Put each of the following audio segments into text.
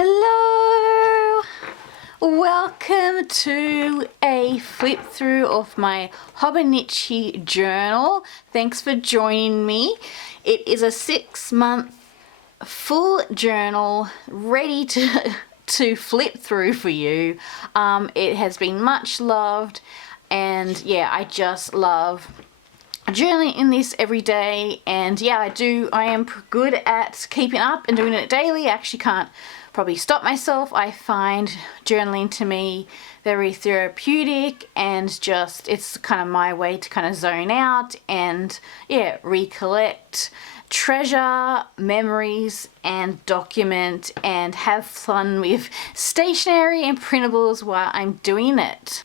Hello! Welcome to a flip through of my Hobonichi journal. Thanks for joining me. It is a 6-month full journal ready to flip through for you. It has been much loved, and yeah, I just love journaling in this every day. And yeah, I am good at keeping up and doing it daily. I actually can't probably stop myself. I find journaling to me very therapeutic, and just it's kind of my way to kind of zone out and yeah, recollect, treasure memories, and document and have fun with stationery and printables while I'm doing it.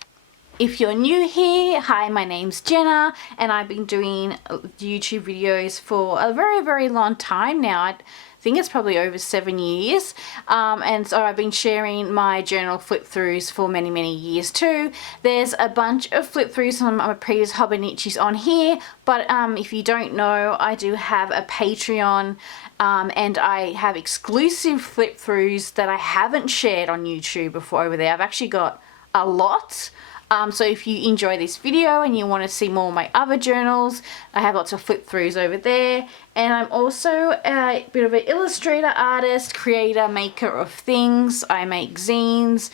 If you're new here, hi, my name's Jenna, and I've been doing YouTube videos for a very long time now. I think it's probably over 7 years, and so I've been sharing my journal flip throughs for many years too. There's a bunch of flip throughs on my previous Hobonichis on here, but if you don't know, I do have a Patreon, and I have exclusive flip throughs that I haven't shared on YouTube before over there. I've actually got a lot. So if you enjoy this video and you want to see more of my other journals, I have lots of flip throughs over there. And I'm also a bit of an illustrator, artist, creator, maker of things. I make zines,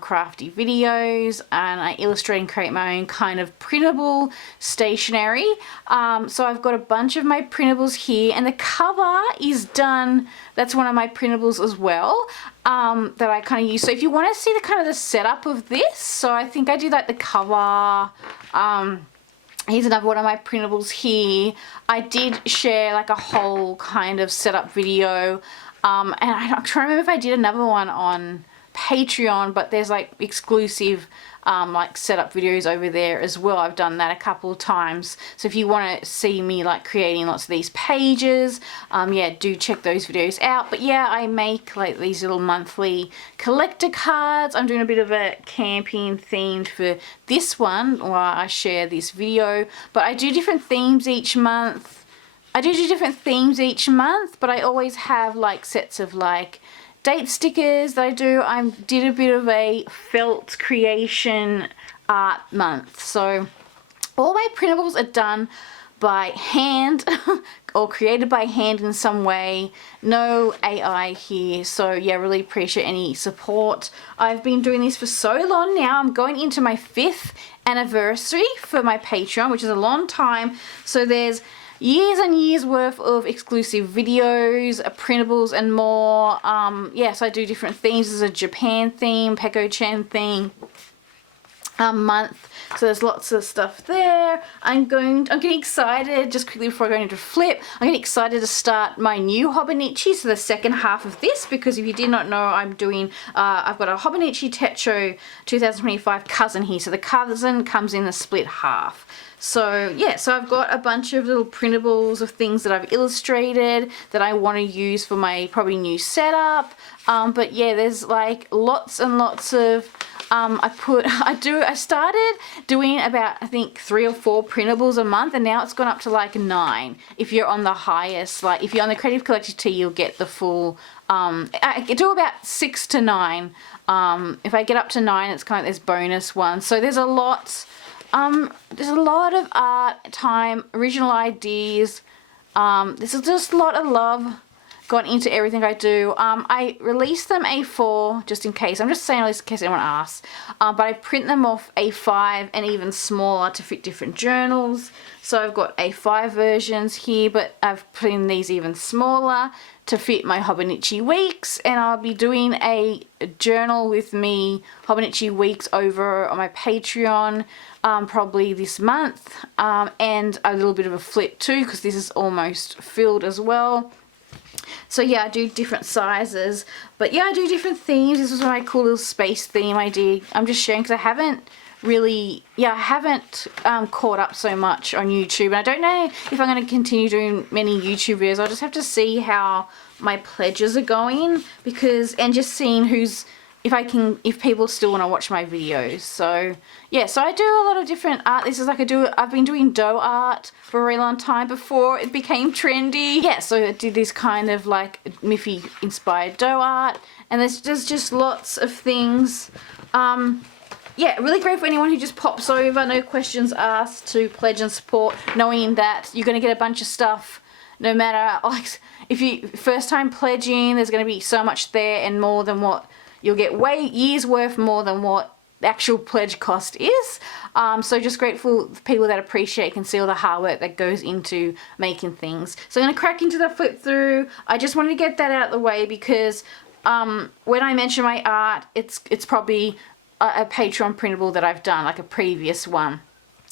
crafty videos, and I illustrate and create my own kind of printable stationery. So I've got a bunch of my printables here, and the cover is done. That's one of my printables as well, that I kind of use. So if you want to see the kind of the setup of this, so I think I do like the cover. Here's another one of my printables here. I did share like a whole kind of setup video, and I'm trying to remember if I did another one on Patreon, but there's like exclusive like setup videos over there as well. I've done that a couple of times, so if you want to see me like creating lots of these pages, yeah, do check those videos out. But yeah, I make like these little monthly collector cards. I'm doing a bit of a camping themed for this one while I share this video, but I do different themes each month. But I always have like sets of like date stickers that I do. I did a bit of a felt creation art month. So all my printables are done by hand or created by hand in some way. No AI here. So yeah, really appreciate any support. I've been doing this for so long now. I'm going into my 5th anniversary for my Patreon, which is a long time. So there's years and years worth of exclusive videos, printables, and more. Yes, I do different themes. There's a Japan theme, Peko-chan theme month. So there's lots of stuff there. I'm getting excited, just quickly before I go into flip, I'm getting excited to start my new Hobonichi, so the second half of this, because if you did not know, I'm doing, I've got a Hobonichi Techo 2025 cousin here. So the cousin comes in a split half. So yeah, so I've got a bunch of little printables of things that I've illustrated that I want to use for my probably new setup. But yeah, there's like lots and lots of I started doing about, I think, 3 or 4 printables a month, and now it's gone up to like 9. If you're on the highest, like if you're on the Creative Collective Tea, you'll get the full, I do about 6 to 9. If I get up to 9, it's kind of this bonus one. So there's a lot of art, time, original ideas. This is just a lot of love gone into everything I do. I release them A4 just in case. I'm just saying all this in case anyone asks. But I print them off A5 and even smaller to fit different journals. So I've got A5 versions here, but I've put in these even smaller to fit my Hobonichi weeks, and I'll be doing a journal with me Hobonichi weeks over on my Patreon probably this month, and a little bit of a flip too, because this is almost filled as well. So yeah, I do different sizes, but yeah, I do different themes. This was my cool little space theme I did. I'm just sharing because I haven't really, I haven't caught up so much on YouTube, and I don't know if I'm going to continue doing many YouTube videos. I'll just have to see how my pledges are going, because, and just seeing who's if people still want to watch my videos. So yeah, so I do a lot of different art. This is like I've been doing dough art for a very long time before it became trendy. Yeah, so I did this kind of like Miffy inspired dough art, and there's just lots of things. Yeah, really great for anyone who just pops over, no questions asked, to pledge and support, knowing that you're going to get a bunch of stuff no matter, like, if you first time pledging, there's going to be so much there and more than what you'll get, years worth more than what the actual pledge cost is. So just grateful for people that appreciate, can see all the hard work that goes into making things. So I'm going to crack into the flip through. I just wanted to get that out of the way because when I mention my art, it's probably a Patreon printable that I've done, like a previous one.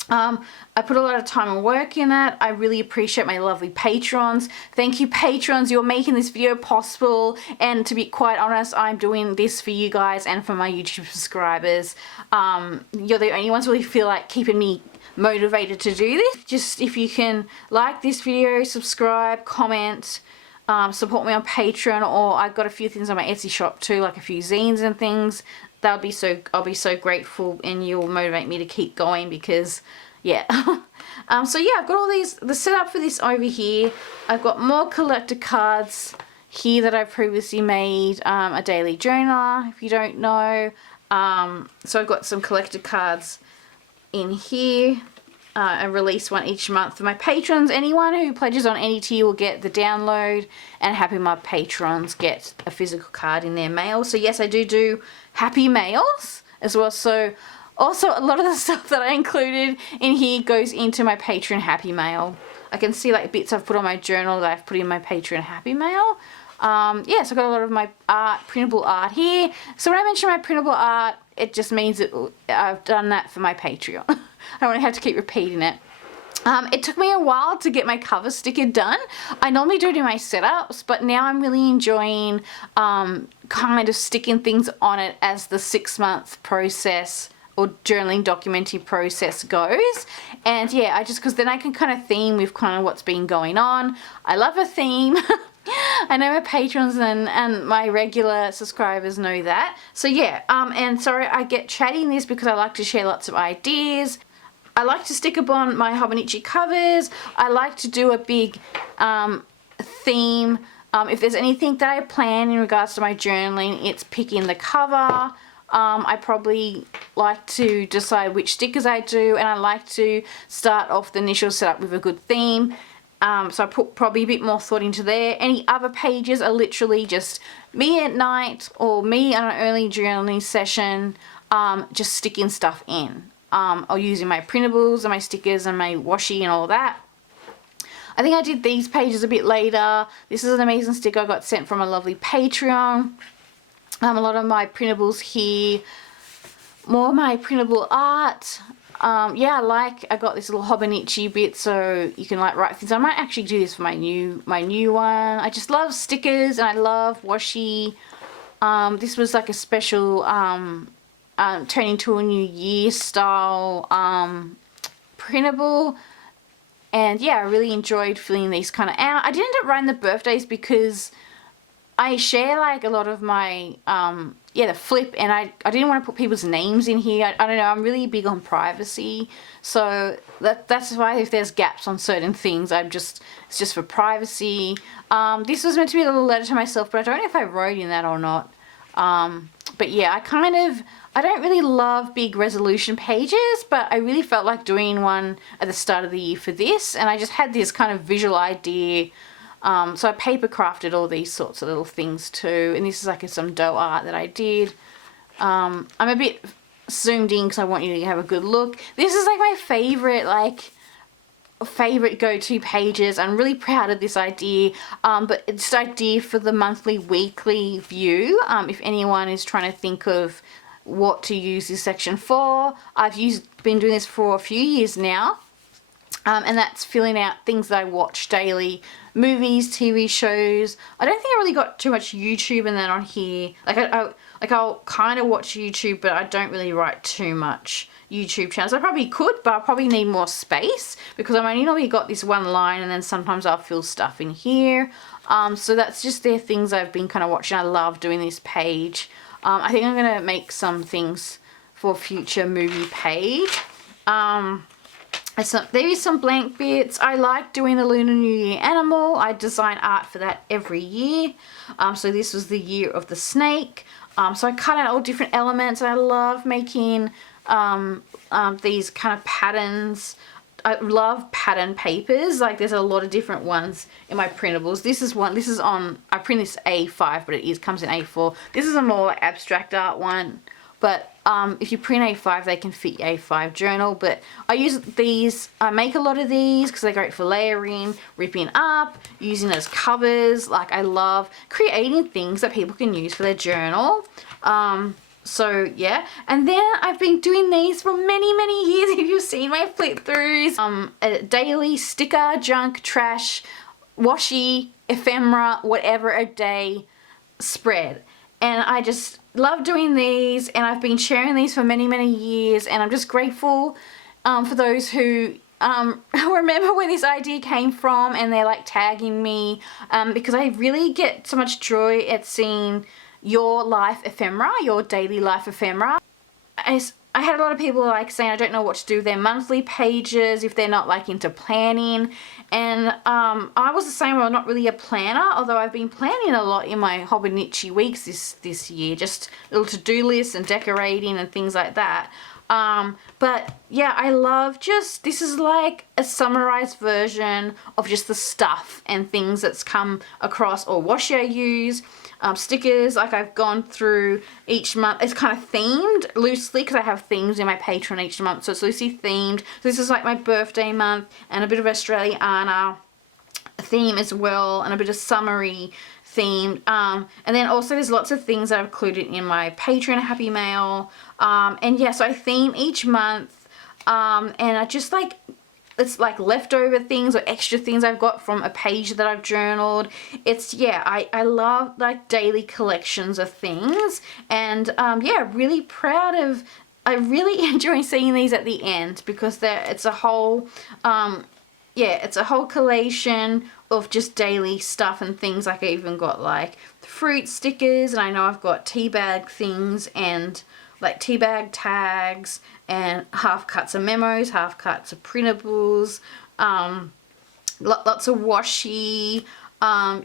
I put a lot of time and work in that. I really appreciate my lovely patrons. Thank you, patrons. You're making this video possible, and to be quite honest, I'm doing this for you guys and for my YouTube subscribers. You're the only ones who really feel like keeping me motivated to do this. Just if you can like this video, subscribe, comment, support me on Patreon, or I've got a few things on my Etsy shop too, like a few zines and things. I'll be so grateful, and you'll motivate me to keep going because, yeah. So yeah, I've got all the setup for this over here. I've got more collector cards here that I've previously made, a daily journal, if you don't know. So I've got some collector cards in here. I release one each month for my patrons. Anyone who pledges on any tier will get the download, and Happy My patrons get a physical card in their mail. So yes, I do happy mails as well. So also a lot of the stuff that I included in here goes into my Patreon happy mail. I can see like bits I've put on my journal that I've put in my Patreon happy mail. Yeah, so I've got a lot of my printable art here. So when I mention my printable art, it just means that I've done that for my Patreon. I don't have to keep repeating it. It took me a while to get my cover sticker done. I normally do it in my setups, but now I'm really enjoying kind of sticking things on it as the 6-month process or journaling documenting process goes. And yeah, because then I can kind of theme with kind of what's been going on. I love a theme. I know my patrons and my regular subscribers know that. So yeah, and sorry I get chatty in this because I like to share lots of ideas. I like to stick upon my Hobonichi covers. I like to do a big theme. If there's anything that I plan in regards to my journaling, it's picking the cover. I probably like to decide which stickers I do, and I like to start off the initial setup with a good theme. So I put probably a bit more thought into there. Any other pages are literally just me at night or me on an early journaling session, just sticking stuff in. Or using my printables and my stickers and my washi and all that. I think I did these pages a bit later. This is an amazing sticker I got sent from a lovely Patreon. A lot of my printables here. More of my printable art. Yeah, I got this little Hobonichi bit so you can like write things. I might actually do this for my new one. I just love stickers and I love washi. This was like a special turning to a new year style printable, and yeah, I really enjoyed filling these kind of out. I did end up writing the birthdays because I share like a lot of my the flip, and I didn't want to put people's names in here. I don't know, I'm really big on privacy, so that's why if there's gaps on certain things, it's just for privacy. This was meant to be a little letter to myself, but I don't know if I wrote in that or not. But yeah, I don't really love big resolution pages, but I really felt like doing one at the start of the year for this, and I just had this kind of visual idea. So I paper crafted all these sorts of little things too, and this is like some dough art that I did. I'm a bit zoomed in because I want you to have a good look. This is like my favorite go-to pages. I'm really proud of this idea, but it's an idea for the monthly weekly view. If anyone is trying to think of what to use this section for, I've been doing this for a few years now, and that's filling out things that I watch daily, movies, TV shows. I don't think I really got too much YouTube and that on here. I'll kind of watch YouTube, but I don't really write too much YouTube channels. I probably could, but I probably need more space because I've only normally got this one line, and then sometimes I'll fill stuff in here. So that's just the things I've been kind of watching. I love doing this page. I think I'm gonna make some things for a future movie page. There is some blank bits. I like doing the Lunar New Year animal. I design art for that every year. So this was the year of the snake. So I cut out all different elements. I love making these kind of patterns. I love pattern papers. Like there's a lot of different ones in my printables. This is one. This is on. I print this A5, but it comes in A4. This is a more like abstract art one. But if you print A5, they can fit your A5 journal. But I use these. I make a lot of these because they're great for layering, ripping up, using as covers. Like I love creating things that people can use for their journal. So yeah, and then I've been doing these for many years. If you've seen my flip throughs, a daily sticker, junk, trash, washi, ephemera, whatever a day spread. And I just love doing these, and I've been sharing these for many years, and I'm just grateful for those who remember where this idea came from, and they're like tagging me, because I really get so much joy at seeing your life ephemera, your daily life ephemera. I had a lot of people like saying I don't know what to do with their monthly pages if they're not like into planning, and I was the same. I'm not really a planner, although I've been planning a lot in my Hobonichi weeks this year, just little to-do lists and decorating and things like that. But yeah, I love this is like a summarized version of just the stuff and things that's come across, or washi I use. Stickers, like I've gone through each month. It's kind of themed loosely because I have themes in my Patreon each month, so it's loosely themed. So this is like my birthday month, and a bit of Australiana theme as well, and a bit of summary themed. And then also there's lots of things that I've included in my Patreon Happy Mail. And yeah, so I theme each month, and I just like, it's like leftover things or extra things I've got from a page that I've journaled. It's, yeah, I love like daily collections of things, and yeah, really proud of, I really enjoy seeing these at the end because it's a whole, yeah, it's a whole collation of just daily stuff and things. Like I even got like fruit stickers, and I know I've got tea bag things, and like tea bag tags, and half cuts of memos, half cuts of printables, lots of washi,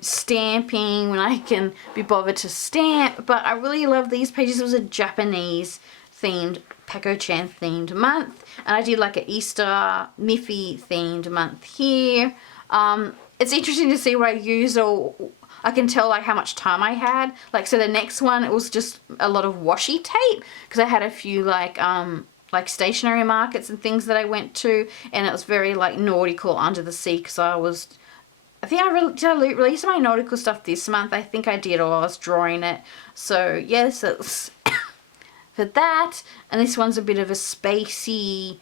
stamping when I can be bothered to stamp. But I really love these pages. It was a Japanese themed, Peko-chan themed month, and I did like an Easter Miffy themed month here. It's interesting to see what I use, or I can tell like how much time I had. Like, so the next one, it was just a lot of washi tape because I had a few like stationery markets and things that I went to, and it was very like nautical, under the sea, because I think I released my nautical stuff this month. I think I did, or I was drawing it. So yes, it's for that. And this one's a bit of a spacey,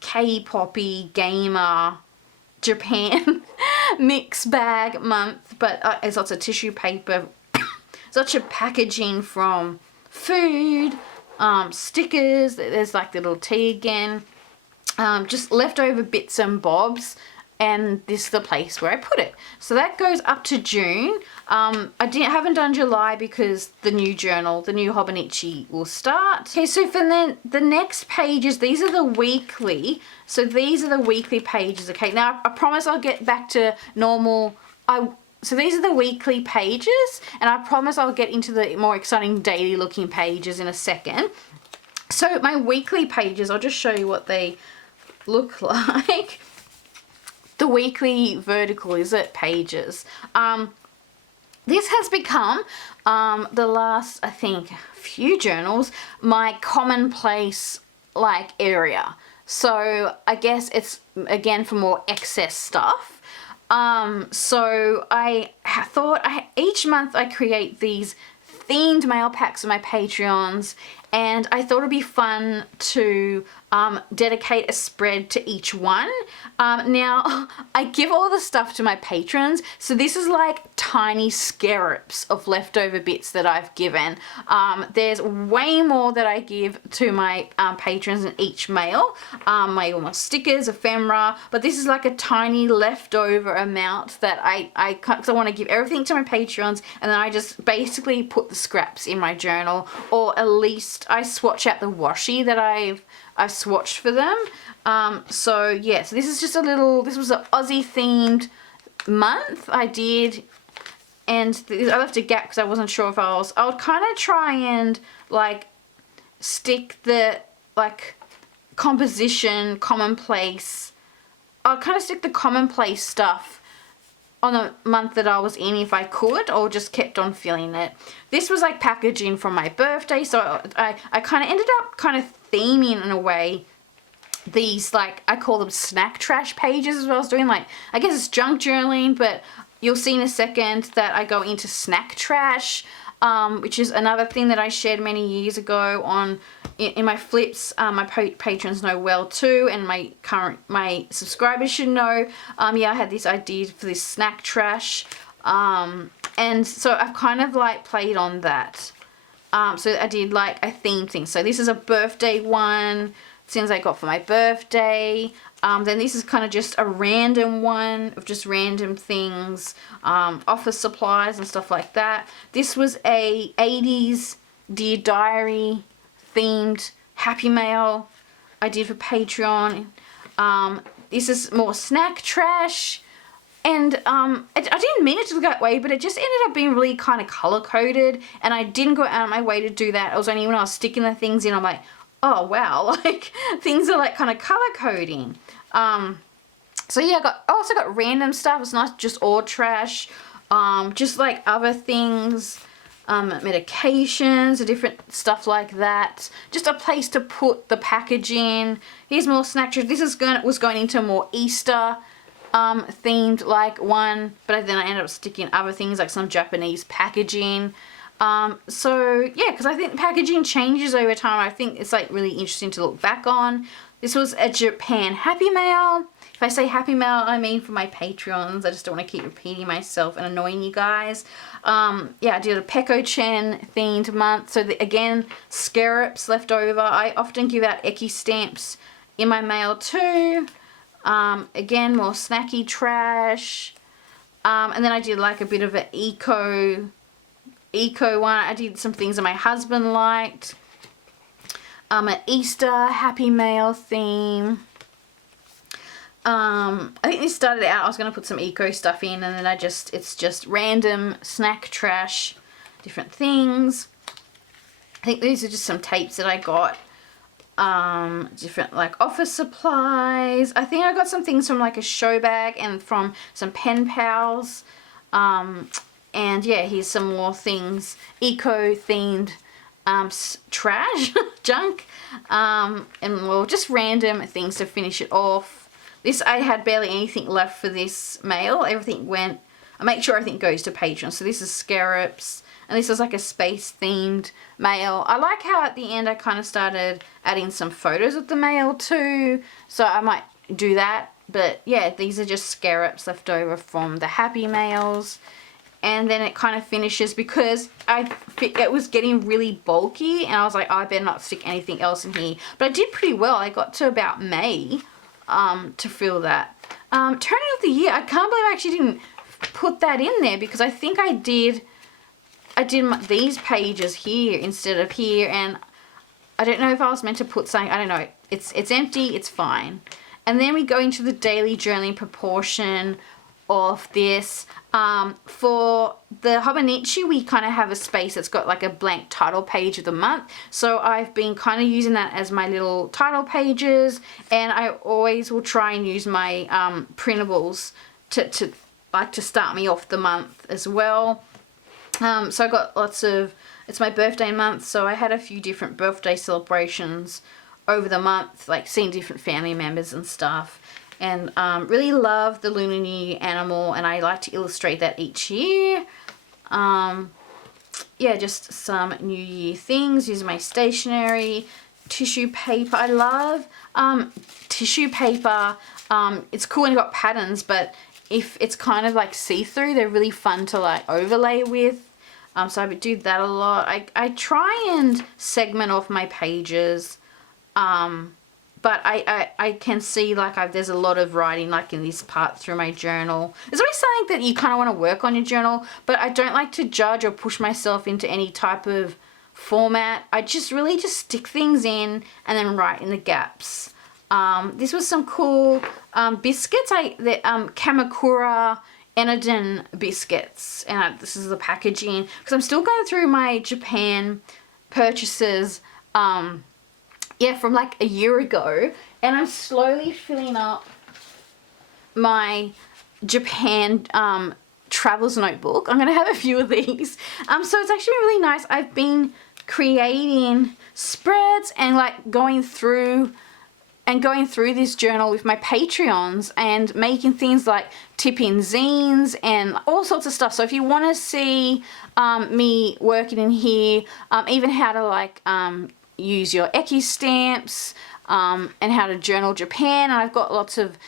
K-poppy, gamer, Japan mix bag month, but there's lots of tissue paper, such a packaging from food, stickers, there's like the little tea again, just leftover bits and bobs, and this is the place where I put it. So that goes up to June. I haven't done July because the new journal, the new Hobonichi will start. Okay, so for the next pages, these are the weekly. So these are the weekly pages, okay? Now, I promise I'll get back to normal. So these are the weekly pages, and I promise I'll get into the more exciting daily looking pages in a second. So my weekly pages, I'll just show you what they look like. The weekly vertical is it pages. This has become the last, I think, few journals, my commonplace like area. So I guess it's again for more excess stuff. So I thought each month I create these themed mail packs for my Patreons, and I thought it'd be fun to dedicate a spread to each one. Now, I give all the stuff to my patrons, so this is like tiny scarabs of leftover bits that I've given. There's way more that I give to my patrons in each mail, my almost stickers, ephemera, but this is like a tiny leftover amount that I want to give everything to my Patreons, and then I just basically put the scraps in my journal, or at least I swatch out the washi that I've swatched for them. So yeah, so this is just this was an Aussie themed month I did, and I left a gap because I wasn't sure if I would kind of try and like stick the like composition, commonplace. I'll kind of stick the commonplace stuff on the month that I was in if I could, or just kept on filling it. This was like packaging from my birthday, so I kind of ended up kind of theming in a way these, like, I call them snack trash pages as well. I was doing, like, I guess it's junk journaling, but you'll see in a second that I go into snack trash, which is another thing that I shared many years ago in my flips. My patrons know well too, and my subscribers should know. Yeah, I had this idea for this snack trash, and so I've kind of like played on that. So I did like a theme thing. So this is a birthday one, things I got for my birthday. Then this is kind of just a random one of just random things, office supplies and stuff like that. This was a 80s Dear Diary themed Happy Mail I did for Patreon. This is more snack trash, and I didn't mean it to look that way, but it just ended up being really kind of color coded, and I didn't go out of my way to do that. It was only when I was sticking the things in, I'm like, oh wow, like things are like kind of color coding. So yeah, I also got random stuff. It's not just all trash, just like other things, medications, different stuff like that. Just a place to put the package in. Here's more snack trash. This was going into more Easter themed like one, but then I ended up sticking other things like some Japanese packaging. So yeah, because I think packaging changes over time. I think it's like really interesting to look back on. This was a Japan Happy Mail. If I say Happy Mail, I mean for my Patreons. I just don't want to keep repeating myself and annoying you guys. Yeah, I did a Peko-chan themed month. So again, scarabs left over. I often give out Eki stamps in my mail too. Again, more snacky trash. And then I did like a bit of an eco one. I did some things that my husband liked. An Easter Happy Mail theme. I think this started out, I was going to put some eco stuff in, and then it's just random snack trash, different things. I think these are just some tapes that I got. Different like office supplies. I think I got some things from like a show bag and from some pen pals. And yeah, here's some more things, eco themed trash, junk, and well, just random things to finish it off. This, I had barely anything left for this mail. Everything went, I make sure everything goes to Patreon. So this is scarabs, and this is like a space themed mail. I like how at the end I kind of started adding some photos of the mail too, so I might do that. But yeah, these are just scarabs left over from the Happy Mails. And then it kind of finishes because it was getting really bulky, and I was like, oh, I better not stick anything else in here. But I did pretty well. I got to about May to fill that. Turning of the year, I can't believe I actually didn't put that in there, because I think I did these pages here instead of here, and I don't know if I was meant to put something. I don't know. It's empty. It's fine. And then we go into the daily journaling proportion of this. For the Hobonichi, we kind of have a space that's got like a blank title page of the month, so I've been kind of using that as my little title pages, and I always will try and use my printables to start me off the month as well. So I got lots of, it's my birthday month, so I had a few different birthday celebrations over the month, like seeing different family members and stuff. And really love the Lunar New Year animal, and I like to illustrate that each year. Yeah, just some New Year things. Use my stationery, tissue paper. I love tissue paper. It's cool when you've got patterns, but if it's kind of like see-through, they're really fun to like overlay with. So I would do that a lot. I try and segment off my pages but I can see like there's a lot of writing like in this part through my journal. There's always something that you kind of want to work on your journal, but I don't like to judge or push myself into any type of format. I just really just stick things in and then write in the gaps. This was some cool biscuits, the Kamakura Enadin biscuits, and this is the packaging because I'm still going through my Japan purchases yeah, from like a year ago, and I'm slowly filling up my Japan travels notebook. I'm gonna have a few of these. So it's actually really nice. I've been creating spreads and like going through this journal with my Patreons and making things like tip-in zines and all sorts of stuff. So if you want to see me working in here, even how to like use your Eki stamps and how to journal Japan, and I've got lots of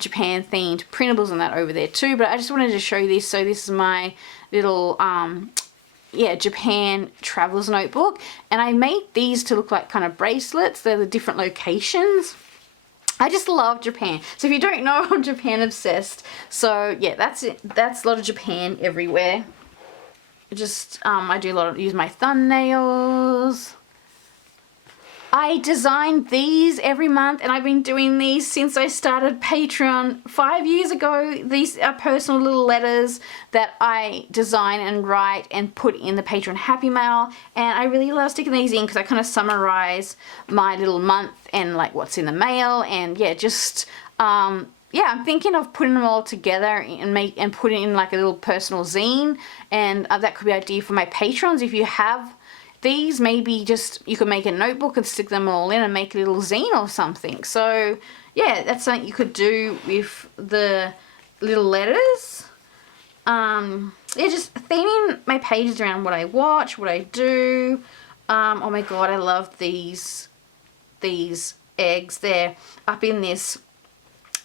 Japan themed printables and that over there too, but I just wanted to show you this. So this is my little yeah, Japan travelers notebook, and I made these to look like kind of bracelets. They're the different locations. I just love Japan. So if you don't know, I'm Japan obsessed. So yeah, that's it. That's a lot of Japan everywhere. Just I do a lot of use my thumbnails. I designed these every month, and I've been doing these since I started Patreon 5 years ago. These are personal little letters that I design and write and put in the Patreon Happy Mail, and I really love sticking these in because I kind of summarize my little month and like what's in the mail, and yeah, just yeah, I'm thinking of putting them all together and putting in like a little personal zine, and that could be an idea for my patrons. If you have these, maybe just you could make a notebook and stick them all in and make a little zine or something. So yeah, that's something you could do with the little letters. Yeah, just theming my pages around what I watch, what I do. Oh my god, I love these eggs. They're up in this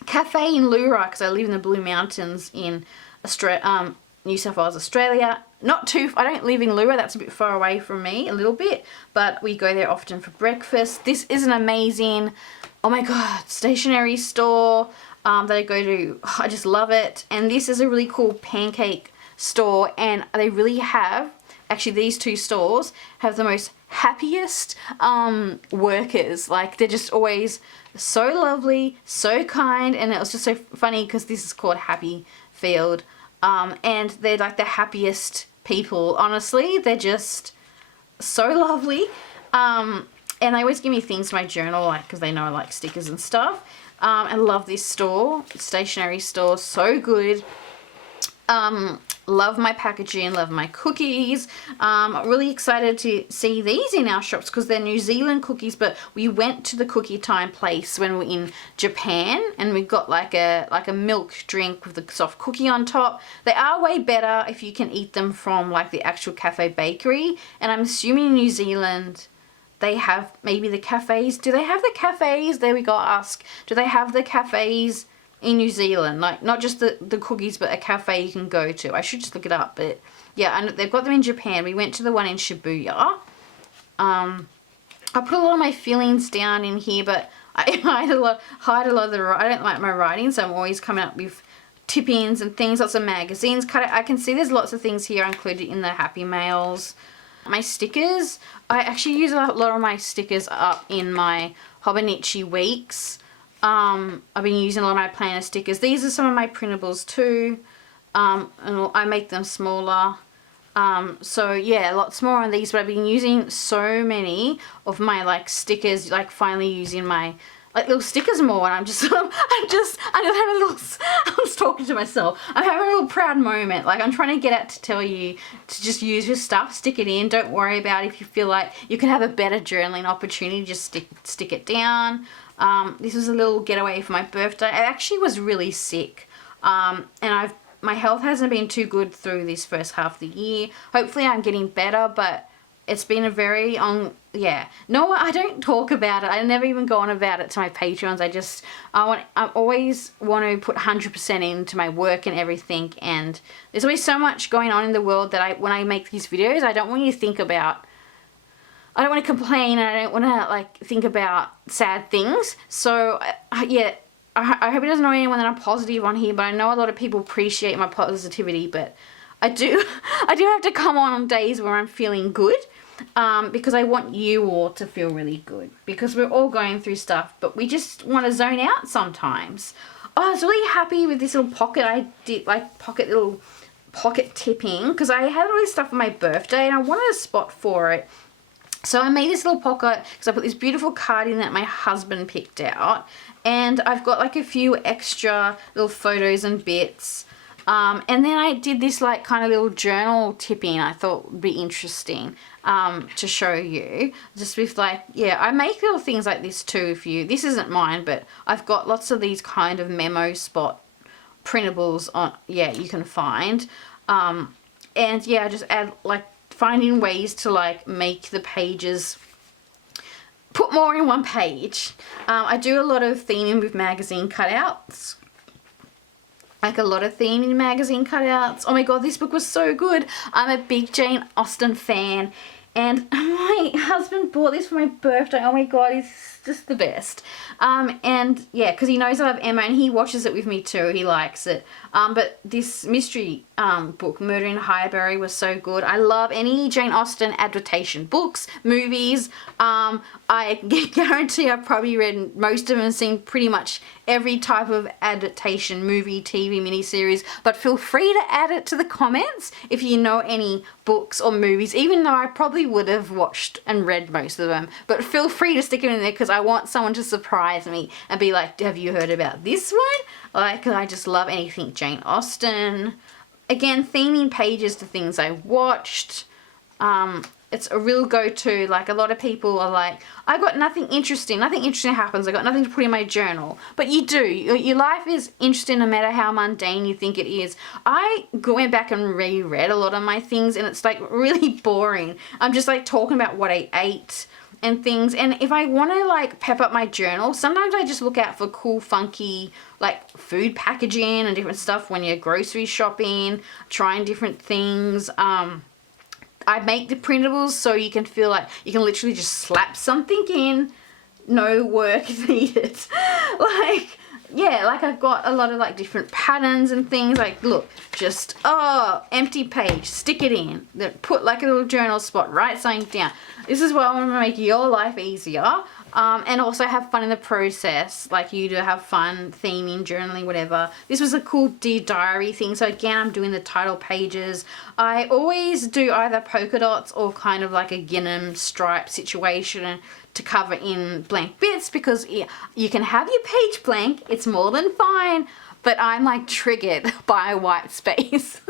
cafe in Lura because I live in the Blue Mountains in Australia, New South Wales, Australia. I don't live in Lura, that's a bit far away from me, a little bit, but we go there often for breakfast. This is an amazing, oh my god, stationery store that I go to. Oh, I just love it. And this is a really cool pancake store, and they really have, actually these two stores have the most happiest workers. Like, they're just always so lovely, so kind, and it was just so funny because this is called Happy Field. And they're like the happiest people, honestly. They're just so lovely. And they always give me things to my journal, like, because they know I like stickers and stuff. I love this store, stationery store, so good. Love my packaging, love my cookies. I'm really excited to see these in our shops because they're New Zealand cookies, but we went to the Cookie Time place when we were in Japan, and we got like a milk drink with the soft cookie on top. They are way better if you can eat them from like the actual cafe bakery, and I'm assuming in New Zealand they have maybe the cafes. Do they have the cafes? There we go, ask. Do they have the cafes in New Zealand, like not just the cookies, but a cafe you can go to? I should just look it up, but yeah, and they've got them in Japan. We went to the one in Shibuya. I put a lot of my feelings down in here, but I hide a lot of the, I don't like my writing, so I'm always coming up with tip-ins and things, lots of magazines. I can see there's lots of things here included in the Happy Mails. My stickers, I actually use a lot of my stickers up in my Hobonichi weeks. I've been using a lot of my planner stickers. These are some of my printables too, and I make them smaller. So yeah, lots more on these, but I've been using so many of my like stickers, like finally using my like little stickers more, and I'm just having a little, I was talking to myself. I'm having a little proud moment. Like, I'm trying to get out to tell you to just use your stuff, stick it in. Don't worry about if you feel like you could have a better journaling opportunity, just stick it down. This was a little getaway for my birthday. I actually was really sick, and my health hasn't been too good through this first half of the year. Hopefully I'm getting better, but it's been a very yeah. No, I don't talk about it. I never even go on about it to my Patreons. I always want to put 100% into my work and everything, and there's always so much going on in the world that when I make these videos, I don't want you to think about I don't want to complain, and I don't want to like think about sad things. So yeah, I hope it doesn't annoy anyone that I'm positive on here, but I know a lot of people appreciate my positivity, but I do have to come on days where I'm feeling good, because I want you all to feel really good, because we're all going through stuff, but we just want to zone out sometimes. Oh, I was really happy with this little pocket I did, like pocket tipping, because I had all this stuff for my birthday and I wanted a spot for it. So I made this little pocket because I put this beautiful card in that my husband picked out, and I've got like a few extra little photos and bits. And then I did this like kind of little journal tipping I thought would be interesting to show you. Just with like, yeah, I make little things like this too. If you, this isn't mine, but I've got lots of these kind of memo spot printables on, yeah, you can find. And yeah, I just add like finding ways to like make the pages put more in one page. I do a lot of theming with magazine cutouts. Like a lot of theming magazine cutouts. Oh my god, this book was so good. I'm a big Jane Austen fan, and my husband bought this for my birthday. Oh my god, he's just the best. And yeah, because he knows I love Emma and he watches it with me too. He likes it. But this mystery book, Murder in Highbury, was so good. I love any Jane Austen adaptation books, movies. I guarantee I've probably read most of them and seen pretty much every type of adaptation, movie, TV, miniseries. But feel free to add it to the comments if you know any books or movies, even though I probably would have watched and read most of them. But feel free to stick it in there, because I want someone to surprise me and be like, have you heard about this one? Like, I just love anything Jane Austen. Again, theming pages to things I watched. It's a real go-to. Like, a lot of people are like, I got nothing interesting happens, I got nothing to put in my journal. But you do. Your life is interesting no matter how mundane you think it is. I went back and reread a lot of my things, and it's like really boring. I'm just like talking about what I ate and things. And if I want to like pep up my journal, sometimes I just look out for cool, funky like food packaging and different stuff when you're grocery shopping, trying different things. I make the printables so you can feel like you can literally just slap something in, no work needed. Like, yeah, like I've got a lot of like different patterns and things. Like, look, just, oh, empty page, stick it in. Put like a little journal spot, write something down. This is what I want to make your life easier. And also have fun in the process, like you do have fun theming, journaling, whatever. This was a cool Dear Diary thing, so again I'm doing the title pages. I always do either polka dots or kind of like a gingham stripe situation to cover in blank bits, because you can have your page blank, it's more than fine, but I'm like triggered by a white space.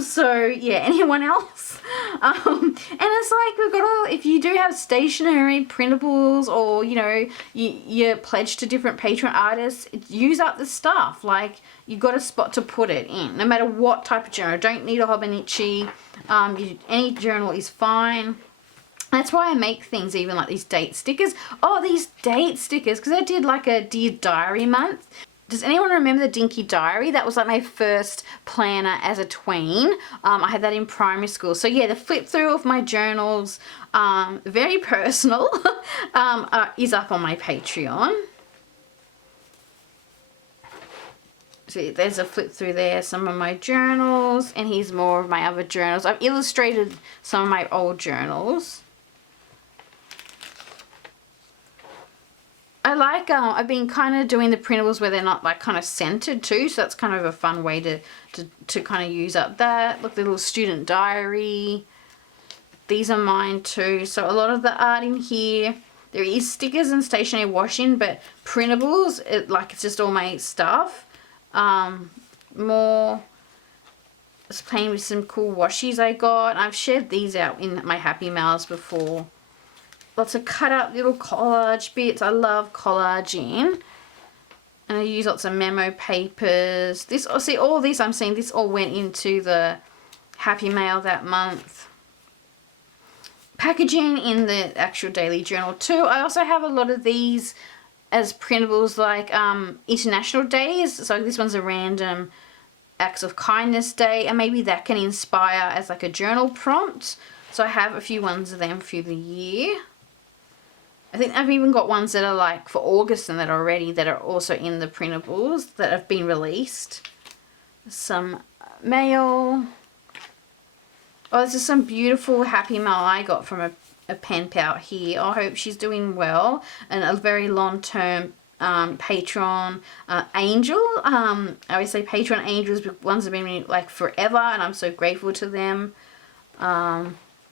So yeah, anyone else? And it's like we've got all, if you do have stationery, printables, or you know, you're pledged to different patron artists, use up the stuff. Like, you've got a spot to put it in, no matter what type of journal. Don't need a Hobonichi. Any journal is fine. That's why I make things even like these date stickers. Oh, these date stickers, because I did like a Dear Diary month. Does anyone remember the Dinky Diary? That was like my first planner as a tween. I had that in primary school. So yeah, the flip through of my journals, very personal, is up on my Patreon. See, there's a flip through there, some of my journals, and here's more of my other journals. I've illustrated some of my old journals. I like, I've been kind of doing the printables where they're not like kind of centered too, so that's kind of a fun way to kind of use up that. Look, the little student diary. These are mine too. So a lot of the art in here, there is stickers and stationery washing, but printables, it's just all my stuff. More, I was playing with some cool washies I got. I've shared these out in my Happy Mails before. Lots of cut up little collage bits. I love collaging. And I use lots of memo papers. This, see, all this I'm seeing, this all went into the Happy Mail that month. Packaging in the actual daily journal too. I also have a lot of these as printables, like International Days. So this one's a random Acts of Kindness Day, and maybe that can inspire as like a journal prompt. So I have a few ones of them through the year. I think I've even got ones that are like for August and that are already, that are also in the printables that have been released. Some mail. Oh, this is some beautiful happy mail I got from a pen pal here. I hope she's doing well, and a very long-term Patreon angel. I always say Patreon angels, but ones have been like forever, and I'm so grateful to them.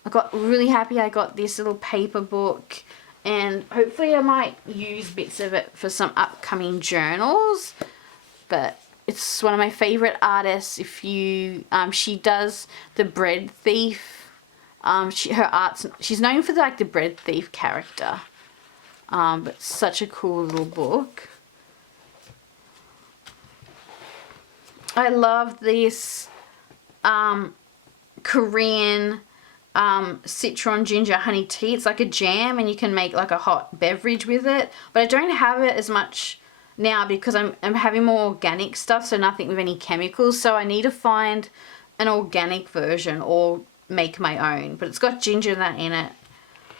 I got really happy I got this little paper book, and hopefully I might use bits of it for some upcoming journals. But it's one of my favorite artists. If you she does the Bread Thief. She's known for like the Bread Thief character. But such a cool little book. I love this Korean citron ginger honey tea. It's like a jam, and you can make like a hot beverage with it. But I don't have it as much now because I'm having more organic stuff, so nothing with any chemicals. So I need to find an organic version or make my own. But it's got ginger in it.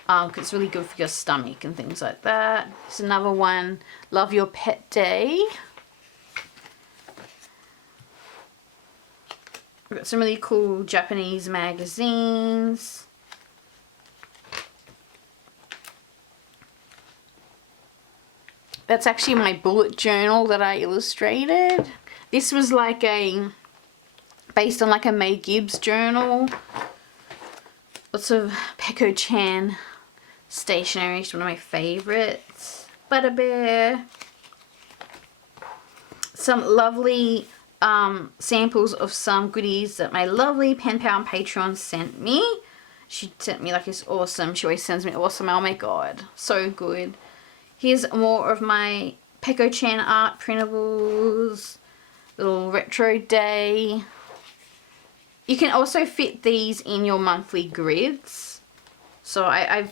Cause it's really good for your stomach and things like that. There's another one, Love Your Pet Day. I've got some really cool Japanese magazines. That's actually my bullet journal that I illustrated. This was like based on like a May Gibbs journal. Lots of Peko-chan stationery. It's one of my favorites. Butter Bear. Some lovely samples of some goodies that my lovely pen pal on Patreon sent me. She sent me like this awesome, she always sends me awesome, oh my god, so good. Here's more of my Peko-chan art printables. Little retro day. You can also fit these in your monthly grids. So I've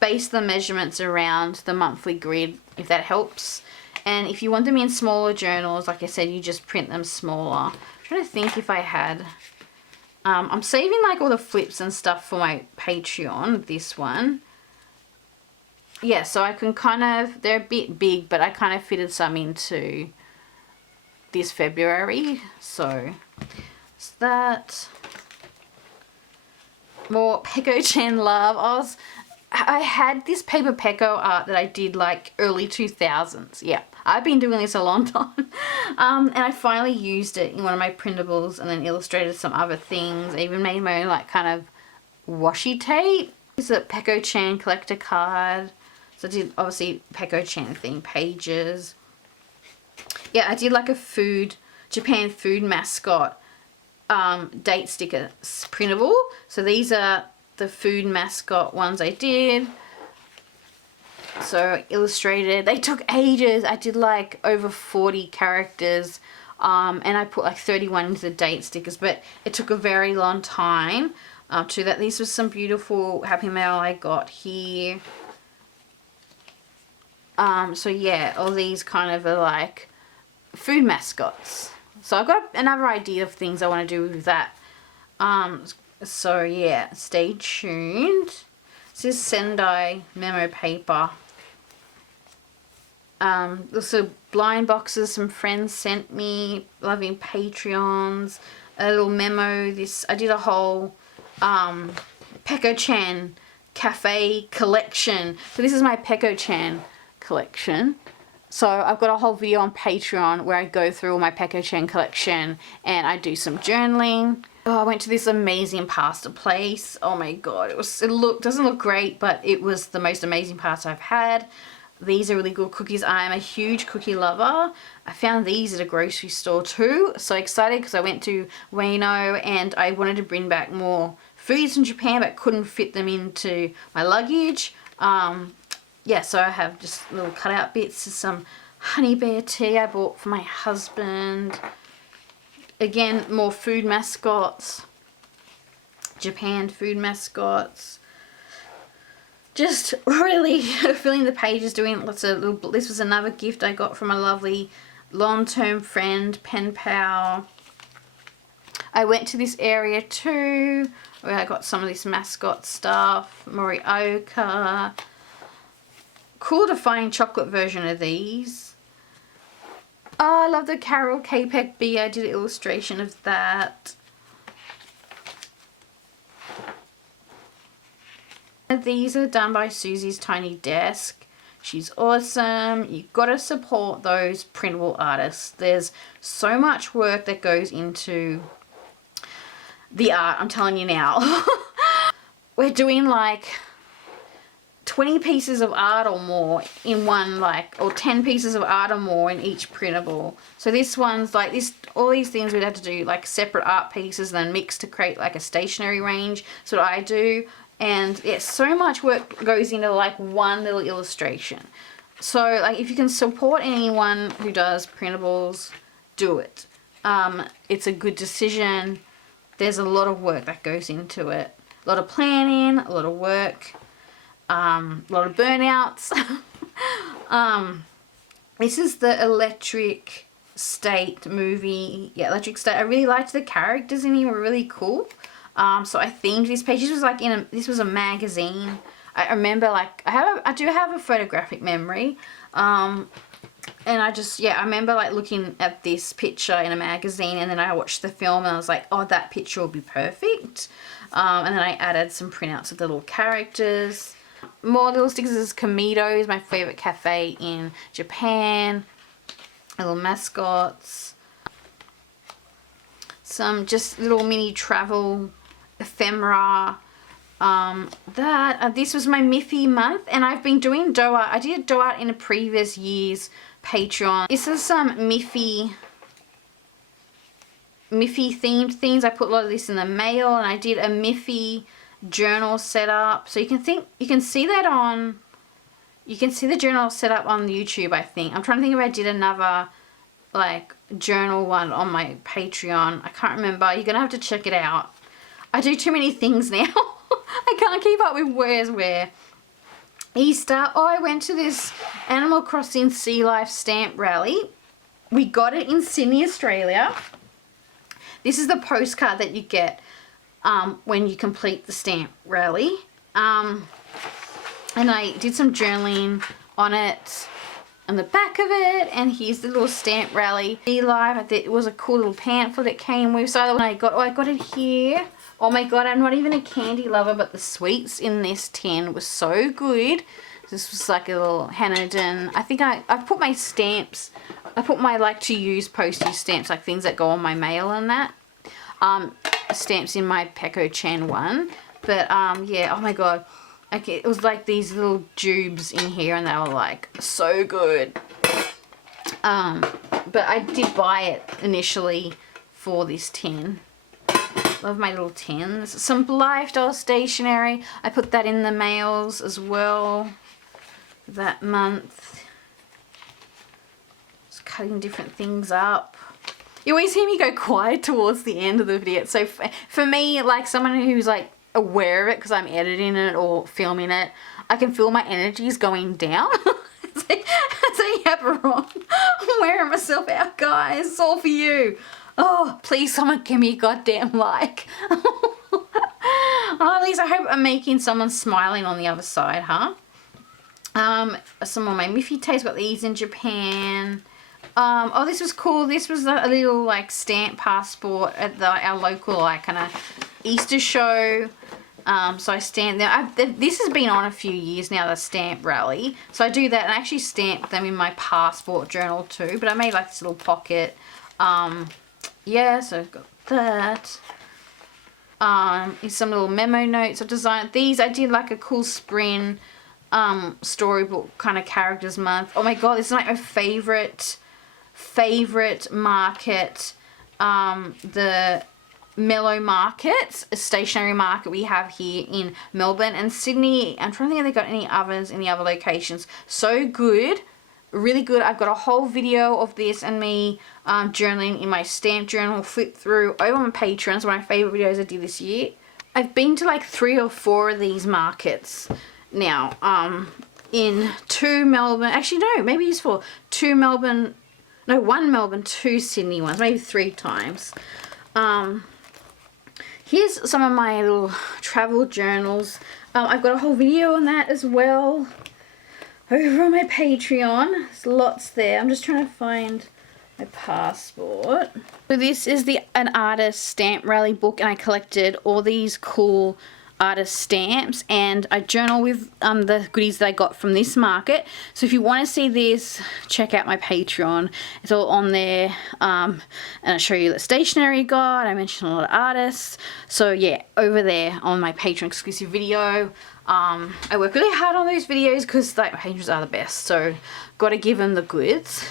based the measurements around the monthly grid, if that helps. And if you want them in smaller journals, like I said, you just print them smaller. I'm trying to think if I had... I'm saving like all the flips and stuff for my Patreon, this one. Yeah, so I can kind of... They're a bit big, but I kind of fitted some into this February. So, it's that. More Peko-chan love. I had this paper Peko art that I did like early 2000s. Yeah, I've been doing this a long time. And I finally used it in one of my printables and then illustrated some other things. I even made my own like kind of washi tape. This is a Peko-chan collector card. So I did obviously Peko-chan theme pages. Yeah, I did like a Japan food mascot date sticker printable. So these are the food mascot ones I did. So illustrated. They took ages. I did like over 40 characters. And I put like 31 into the date stickers. But it took a very long time to that. These were some beautiful Happy Mail I got here. So yeah, all these kind of are like food mascots. So I've got another idea of things I want to do with that. So yeah, stay tuned. This is Sendai memo paper. Also blind boxes some friends sent me, loving Patreons, a little memo. I did a whole Peko-chan cafe collection. So this is my Peko-chan collection. So I've got a whole video on Patreon where I go through all my Peko-chan collection and I do some journaling. Oh, I went to this amazing pasta place. Oh my god, doesn't look great, but it was the most amazing pasta I've had. These are really good cookies. I am a huge cookie lover. I found these at a grocery store too. So excited because I went to Warrimoo and I wanted to bring back more foods from Japan but couldn't fit them into my luggage. Yeah, so I have just little cutout bits of some honey bear tea I bought for my husband. Again, more food mascots. Japan food mascots. Just really filling the pages, doing lots of little... This was another gift I got from a lovely long-term friend, pen pal. I went to this area too. where I got some of this mascot stuff. Morioka. Cool to find chocolate version of these. Oh, I love the Carol K-Peck bee. I did an illustration of that. These are done by Susie's Tiny Desk. She's awesome. You've got to support those printable artists. There's so much work that goes into the art, I'm telling you now. We're doing like 20 pieces of art or more in one, like, or 10 pieces of art or more in each printable. So this one's like this, all these things we'd have to do like separate art pieces, then mix to create like a stationery range. That's what I do. And yeah, so much work goes into like one little illustration. So like if you can support anyone who does printables, do it. It's a good decision. There's a lot of work that goes into it. A lot of planning, a lot of work, a lot of burnouts. This is the Electric State movie. Yeah, Electric State. I really liked the characters in here, were really cool. So I themed this page. This was like this was a magazine. I remember like I do have a photographic memory. And I remember like looking at this picture in a magazine, and then I watched the film and I was like, oh, that picture will be perfect. And then I added some printouts of the little characters. More little stickers. This is Komedo, is my favorite cafe in Japan. Little mascots. Some just little mini travel ephemera. This was my Miffy month, and I've been doing dough art. I did dough art in a previous year's Patreon. This is some Miffy themed things. I put a lot of this in the mail, and I did a Miffy journal setup. So you can see that on, you can see the journal setup on YouTube, I think. I'm trying to think if I did another like journal one on my Patreon. I can't remember. You're gonna have to check it out. I do too many things now. I can't keep up with where's where. Easter. Oh, I went to this Animal Crossing Sea Life stamp rally. We got it in Sydney, Australia. This is the postcard that you get when you complete the stamp rally. And I did some journaling on it, on the back of it, and here's the little stamp rally. Sea Life. I think it was a cool little pamphlet it came with. So I got it here. Oh my god, I'm not even a candy lover, but the sweets in this tin were so good. This was like a little Hanadan. I think I put my stamps, I put my like to use postage stamps, like things that go on my mail and that. Stamps in my Peko Chan one. But yeah, oh my god. Okay, it was like these little tubes in here, and they were like so good. But I did buy it initially for this tin. Love my little tins. Some lifestyle stationery. I put that in the mails as well that month. Just cutting different things up. You always hear me go quiet towards the end of the video. So for me, like someone who's like aware of it because I'm editing it or filming it, I can feel my energies going down. So yeah, wrong. I'm wearing myself out, guys. It's all for you. Oh, please someone give me a goddamn like. Oh, at least I hope I'm making someone smiling on the other side, huh? Some of my Miffy tapes. Got these in Japan. Oh, this was cool. This was a little like stamp passport at our local like kind of Easter show. So I stamped them. This has been on a few years now, the stamp rally. So I do that, and I actually stamp them in my passport journal too. But I made like this little pocket. Yeah, so I've got that. Here's some little memo notes. I designed these. I did like a cool spring storybook kind of characters month. Oh my god, this is like my favorite market. The Mellow Market, a stationery market we have here in Melbourne and Sydney. I'm trying to think if they got any others in the other locations. So good. Really good. I've got a whole video of this and me journaling in my stamp journal flip through over on Patreon. It's one of my favorite videos I did this year. I've been to like 3 or 4 of these markets now. In 2 Melbourne, actually no, maybe it's 4. 2 Melbourne, no, 1 Melbourne, 2 Sydney ones, maybe 3 times. Here's some of my little travel journals. I've got a whole video on that as well over on my Patreon. There's lots there. I'm just trying to find my passport. So this is an artist stamp rally book, and I collected all these cool artist stamps, and I journal with the goodies that I got from this market. So if you want to see this, check out my Patreon. It's all on there, and I show you the stationery guide. I mentioned a lot of artists. So yeah, over there on my Patreon exclusive video. I work really hard on those videos because like my patrons are the best, so gotta give them the goods.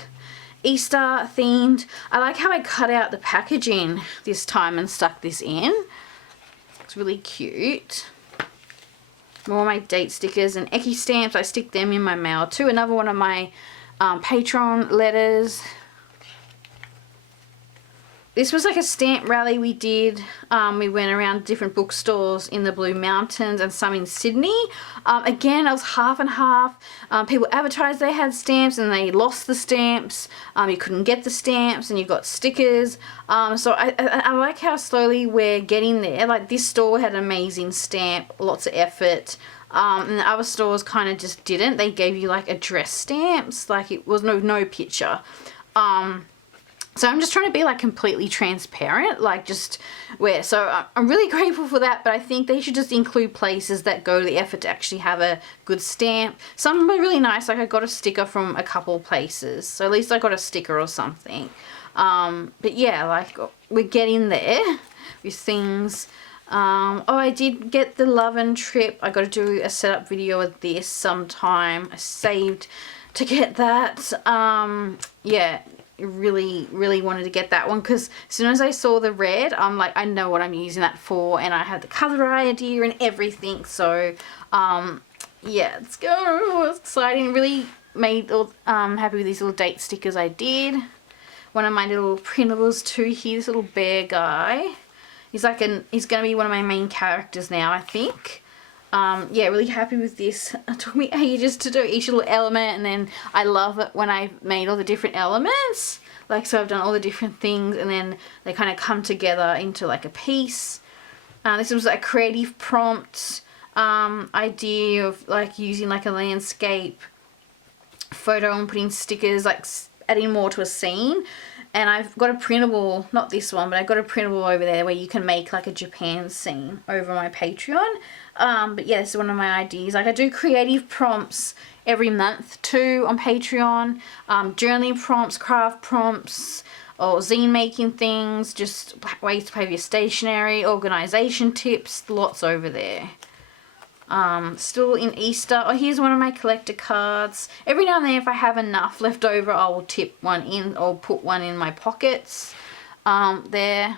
Easter themed. I like how I cut out the packaging this time and stuck this in. It's really cute. More of my date stickers and Eki stamps. I stick them in my mail too. Another one of my Patreon letters. This was like a stamp rally we did. We went around different bookstores in the Blue Mountains and some in Sydney. Again, I was half and half. People advertised they had stamps and they lost the stamps. You couldn't get the stamps and you got stickers. So I like how slowly we're getting there. Like this store had an amazing stamp, lots of effort. And the other stores kind of just didn't. They gave you like address stamps, like it was no picture. So I'm just trying to be like completely transparent, like just where. So I'm really grateful for that, but I think they should just include places that go to the effort to actually have a good stamp. Some were really nice, like I got a sticker from a couple places, so at least I got a sticker or something. But yeah, like we're getting there with things. Oh, I did get the Love and Trip. I got to do a setup video of this sometime. I saved to get that. Yeah. Really wanted to get that one because as soon as I saw the red, I'm like, I know what I'm using that for, and I had the color idea and everything. So yeah, let's go. It's exciting. Really made happy with these little date stickers I did. One of my little printables too here, this little bear guy. He's gonna be one of my main characters now, I think. Yeah, really happy with this. It took me ages to do each little element, and then I love it when I've made all the different elements. Like, so I've done all the different things, and then they kind of come together into like a piece. This was a creative prompt idea of like using like a landscape photo and putting stickers, like adding more to a scene. And I've got a printable, not this one, but I've got a printable over there where you can make like a Japan scene over my Patreon. But yeah, this is one of my ideas. Like I do creative prompts every month too on Patreon. Journaling prompts, craft prompts, or zine making things, just ways to pay for your stationery, organisation tips, lots over there. Still in Easter. Oh, here's one of my collector cards. Every now and then if I have enough left over, I will tip one in or put one in my pockets. There.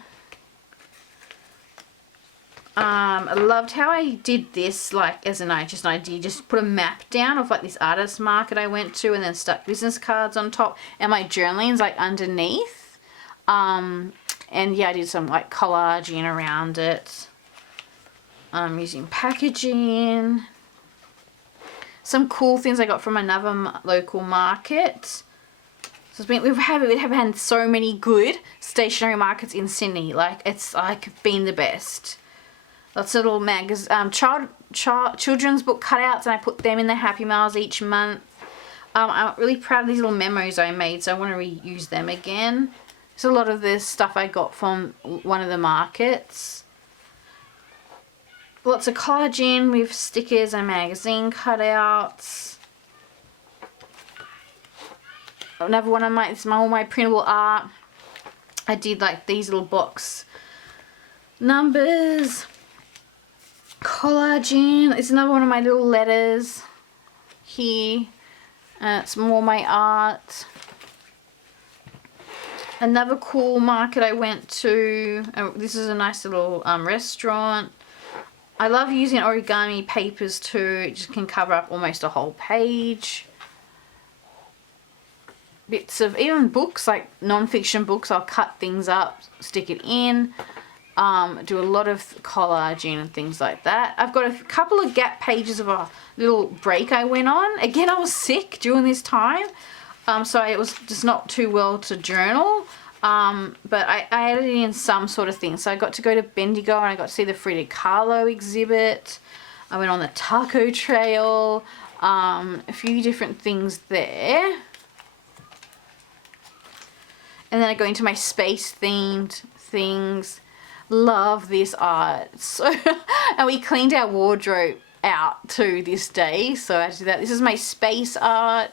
I loved how I did this, like as an idea, just put a map down of like this artist market I went to and then stuck business cards on top and my journaling's like underneath. And yeah, I did some like collaging around it. Using packaging. Some cool things I got from another local market. So we've had so many good stationery markets in Sydney. Like it's like been the best. Lots of little children's book cutouts, and I put them in the Happy Mails each month. I'm really proud of these little memos I made, so I want to reuse them again. There's a lot of this stuff I got from one of the markets. Lots of collaging with stickers and magazine cutouts. Another one of all my printable art. I did like these little box numbers. Collaging. It's another one of my little letters here. It's more my art. Another cool market I went to. This is a nice little restaurant. I love using origami papers too. It just can cover up almost a whole page. Bits of even books, like non-fiction books, I'll cut things up, stick it in. Do a lot of collaging and things like that. I've got a couple of gap pages of a little break I went on. Again, I was sick during this time, so it was just not too well to journal. But I added in some sort of things. So I got to go to Bendigo and I got to see the Frida Kahlo exhibit. I went on the taco trail, a few different things there. And then I go into my space themed things. Love this art. So, and we cleaned our wardrobe out to this day. So I did that. This is my space art.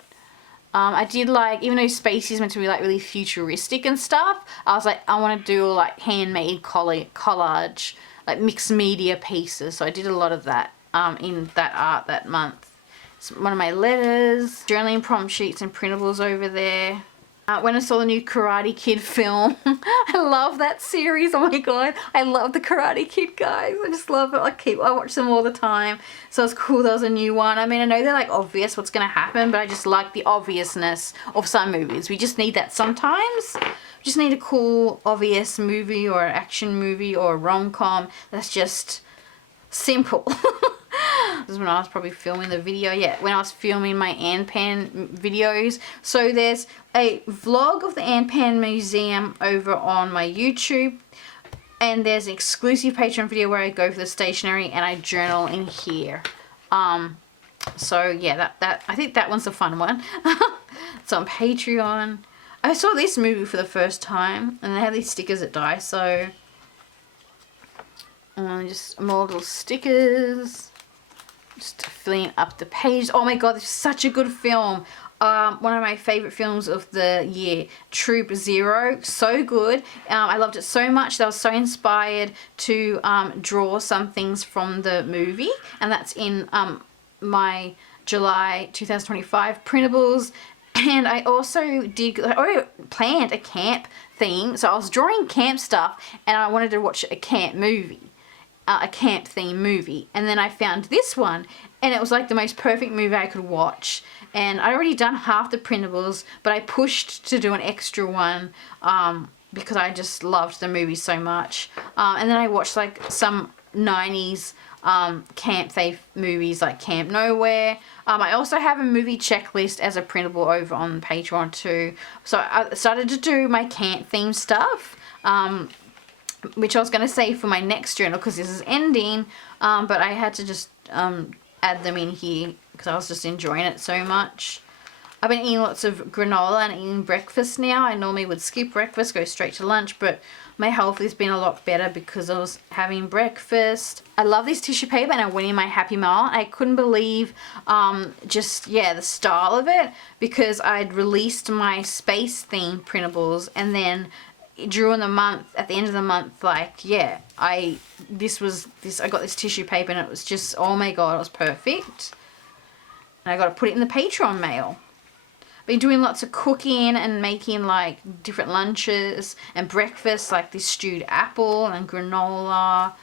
I did like, even though space is meant to be like really futuristic and stuff, I was like, I want to do like handmade collage, like mixed media pieces. So I did a lot of that in that art that month. It's one of my letters, journaling prompt sheets and printables over there. When I saw the new Karate Kid film, I love that series. Oh my god, I love the Karate Kid, guys. I just love it. I watch them all the time. So it's cool there was a new one. I mean, I know they're like obvious what's going to happen, but I just like the obviousness of some movies. We just need that sometimes. We just need a cool, obvious movie or an action movie or a rom-com that's just simple. This is when I was probably filming the video. Yeah, when I was filming my Anpan videos. So there's a vlog of the Anpan Museum over on my YouTube. And there's an exclusive Patreon video where I go for the stationery and I journal in here. So yeah, I think that one's a fun one. It's on Patreon. I saw this movie for the first time and they have these stickers that die. So just more little stickers. Just filling up the page. Oh my god, this is such a good film. One of my favorite films of the year, Troop Zero. So good. I loved it so much that I was so inspired to draw some things from the movie, and that's in my July 2025 printables. And I also planned a camp theme, so I was drawing camp stuff and I wanted to watch a camp movie. A camp theme movie, and then I found this one and it was like the most perfect movie I could watch. And I'd already done half the printables, but I pushed to do an extra one because I just loved the movie so much. And then I watched like some 90s camp theme movies like Camp Nowhere. I also have a movie checklist as a printable over on Patreon too. So I started to do my camp theme stuff. Which I was going to save for my next journal because this is ending, but I had to just add them in here because I was just enjoying it so much. I've been eating lots of granola and eating breakfast now. I normally would skip breakfast, go straight to lunch, but my health has been a lot better because I was having breakfast. I love this tissue paper and I went in my Happy Mail. I couldn't believe the style of it because I'd released my space theme printables and then during the month, at the end of the month, like, yeah, I got this tissue paper and it was just, oh my god, it was perfect. And I got to put it in the Patreon mail. Been doing lots of cooking and making like different lunches and breakfasts, like this stewed apple and granola.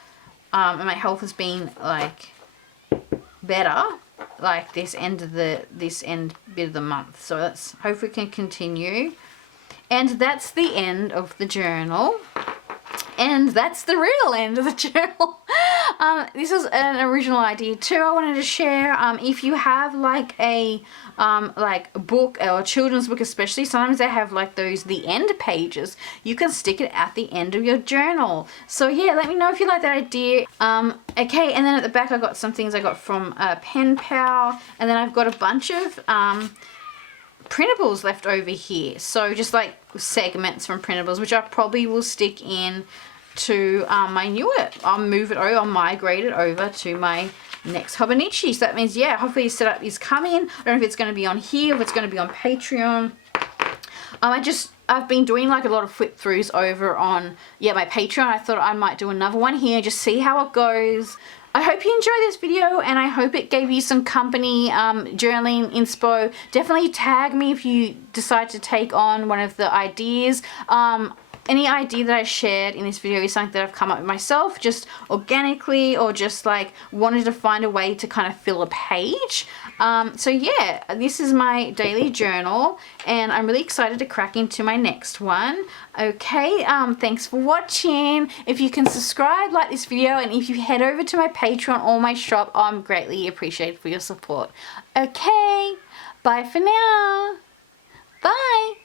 And my health has been like better, like this end bit of the month. So that's hopefully can continue. And that's the end of the journal. And that's the real end of the journal. This is an original idea too I wanted to share. If you have like a book or a children's book especially, sometimes they have like the end pages. You can stick it at the end of your journal. So yeah, let me know if you like that idea. Okay, and then at the back I got some things I got from Pen Pal. And then I've got a bunch of printables left over here, so just like segments from printables, which I probably will stick in to my newer, I'll migrate it over to my next Hobonichi. So that means, yeah, hopefully setup is coming. I don't know if it's going to be on here, if it's going to be on Patreon. I've been doing like a lot of flip throughs over on my Patreon. I thought I might do another one here, just see how it goes. I hope you enjoyed this video and I hope it gave you some company journaling inspo. Definitely tag me if you decide to take on one of the ideas. Any idea that I shared in this video is something that I've come up with myself, just organically, or just like wanted to find a way to kind of fill a page. So yeah, this is my daily journal and I'm really excited to crack into my next one. Okay, thanks for watching. If you can subscribe, like this video, and if you head over to my Patreon or my shop, I'm greatly appreciated for your support. Okay, bye for now. Bye.